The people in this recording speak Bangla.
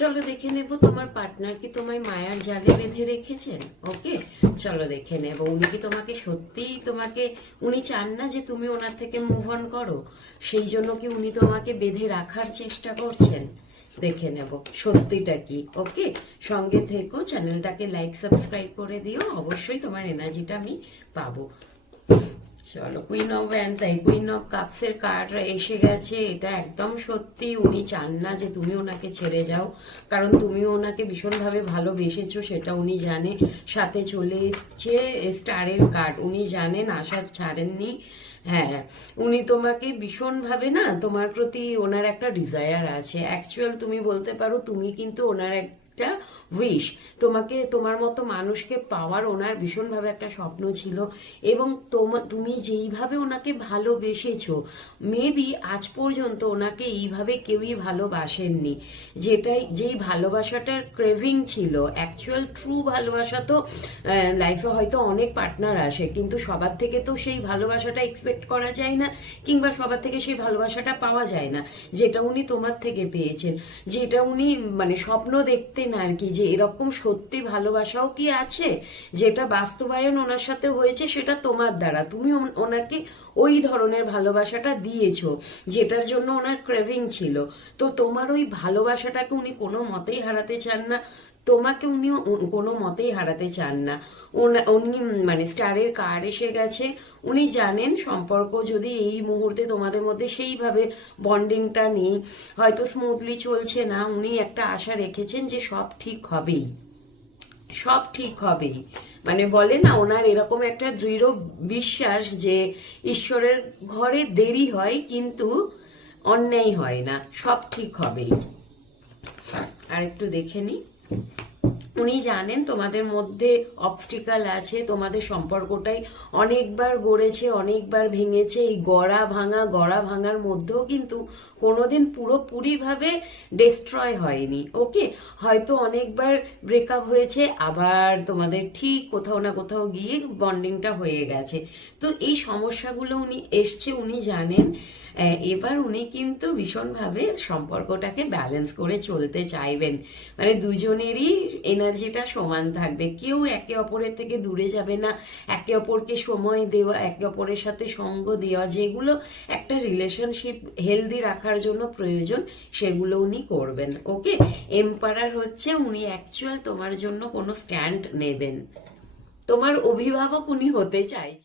চলো দেখে নেব তোমার পার্টনার কি তোমায় মায়ার জালে বেঁধে রেখেছেন। ওকে, চলো দেখে নেব উনি কি তোমাকে সত্যিই উনি চান না যে তুমি ওনার থেকে মুভ অন করো, সেই জন্য কি উনি তোমাকে বেঁধে রাখার চেষ্টা করছেন। দেখে নেব সত্যিটা কি। ওকে, সঙ্গে থেকো, চ্যানেলটাকে লাইক সাবস্ক্রাইব করে দিও, অবশ্যই তোমার এনার্জিটা আমি পাবো। চলো, কুইন অফ ওয়ান্স, এই কুইন অফ কাপস এর কার্ড এসে গেছে। এটা একদম সত্যি, উনি চান না যে তুমি ওনাকে ছেড়ে যাও, কারণ তুমি ওনাকে ভীষণভাবে ভালোবেসেছো সেটা উনি জানে। সাথে চলে এসছে স্টারের কার্ড, উনি জানেন, আশা ছাড়েননি। হ্যাঁ, উনি তোমাকে ভীষণভাবে না, তোমার প্রতি ওনার একটা ডিজায়ার আছে। অ্যাকচুয়াল তুমি বলতে পারো তুমি কিন্তু ওনার একটা উইশ, তোমাকে তোমার মতো মানুষকে পাওয়ার ওনার ভীষণভাবে একটা স্বপ্ন ছিল। এবং তুমি যেইভাবে ওনাকে ভালোবেসেছো, মেবি আজ পর্যন্ত ওনাকে এইভাবে কেউই ভালোবাসেননি। যেই ভালোবাসাটার ক্রেভিং ছিল, অ্যাকচুয়াল ট্রু ভালোবাসা তো লাইফে হয়তো অনেক পার্টনার আসে, কিন্তু সবার থেকে তো সেই ভালোবাসাটা এক্সপেক্ট করা যায় না, কিংবা সবার থেকে সেই ভালোবাসাটা পাওয়া যায় না যেটা উনি তোমার থেকে পেয়েছেন। যেটা উনি মানে স্বপ্ন দেখতেন আর কি, যে এরকম সত্যি ভালোবাসাও কি আছে, যেটা বাস্তবায়ন ওনার সাথে হয়েছে সেটা তোমার দ্বারা। তুমি ওনাকে ওই ধরনের ভালোবাসাটা দিয়েছো যেটার জন্য ওনার ক্রেভিং ছিল। তো তোমার ওই ভালোবাসাটাকে উনি কোনো মতেই হারাতে চান না, তোমাকে উনি কোনো মতেই হারাতে চান না। উনি মানে স্টারের কার্ড এসে গেছে, উনি জানেন সম্পর্ক যদি এই মুহূর্তে তোমাদের মধ্যে সেইভাবে বন্ডিংটা নেই, হয়তো স্মুথলি চলছে না, উনি একটা আশা রেখেছেন যে সব ঠিক হবেই, সব ঠিক হবেই। মানে বলে না, ওনার এরকম একটা দৃঢ় বিশ্বাস যে ঈশ্বরের ঘরে দেরি হয় কিন্তু অন্যায় হয় না, সব ঠিক হবেই। আর একটু দেখে নি, উনি জানেন তোমাদের মধ্যে অবস্টিকাল আছে, তোমাদের সম্পর্কটাই অনেকবার গড়েছে, অনেকবার ভেঙেছে। এই গড়া ভাঙার মধ্যেও কিন্তু কোনোদিন পুরোপুরিভাবে ডিস্ট্রয় হয়নি। ওকে, হয়তো অনেকবার ব্রেকআপ হয়েছে, আবার তোমাদের ঠিক কোথাও না কোথাও গিয়ে বন্ডিংটা হয়ে গেছে। তো এই সমস্যাগুলো উনি এসছে, উনি জানেন। এবার উনি কিন্তু ভীষণভাবে সম্পর্কটাকে ব্যালেন্স করে চলতে চাইবেন, মানে দুজনেরই এনার্জিটা সমান থাকবে, কেউ একে অপরের থেকে দূরে যাবে না। একে অপরকে সময় দেওয়া, একে অপরের সাথে সঙ্গ দেওয়া, যেগুলো একটা রিলেশনশিপ হেলদি রাখার জন্য প্রয়োজন, সেগুলো উনি করবেন। ওকে, এম্পারার হচ্ছে উনি অ্যাকচুয়াল তোমার জন্য কোনো স্ট্যান্ড নেবেন, তোমার অভিভাবক উনি হতে চাইছেন।